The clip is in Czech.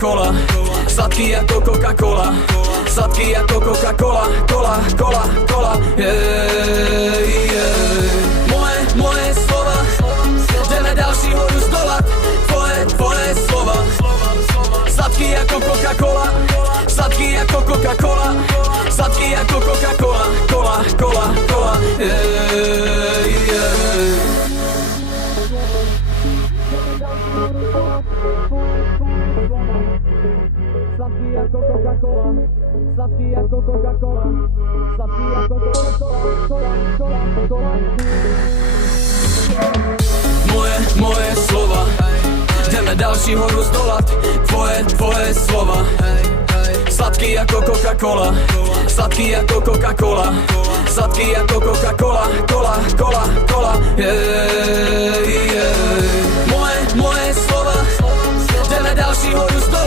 Cola, sladký jako Coca-Cola, sladký jako Coca-Cola, cola, cola, cola, yeah, yeah. Moje slova, jdeme další horu zdolat, tvoje slova, sladký jako Coca-Cola, sladký jako Coca-Cola, sladký jako Coca-Cola, cola, cola, cola, yeah, yeah. Sladký jako Coca-Cola, sladký jako Coca-Cola, sladký jako Coca-Cola, cola, cola. Moje slova, jdeme další horu zdolat, tvoje slova. Sladký jako Coca-Cola, sladký jako Coca-Cola, sladký jako Coca-Cola, cola, cola, cola, yeah, yeah. Moje slova, jdeme další horu zdolat.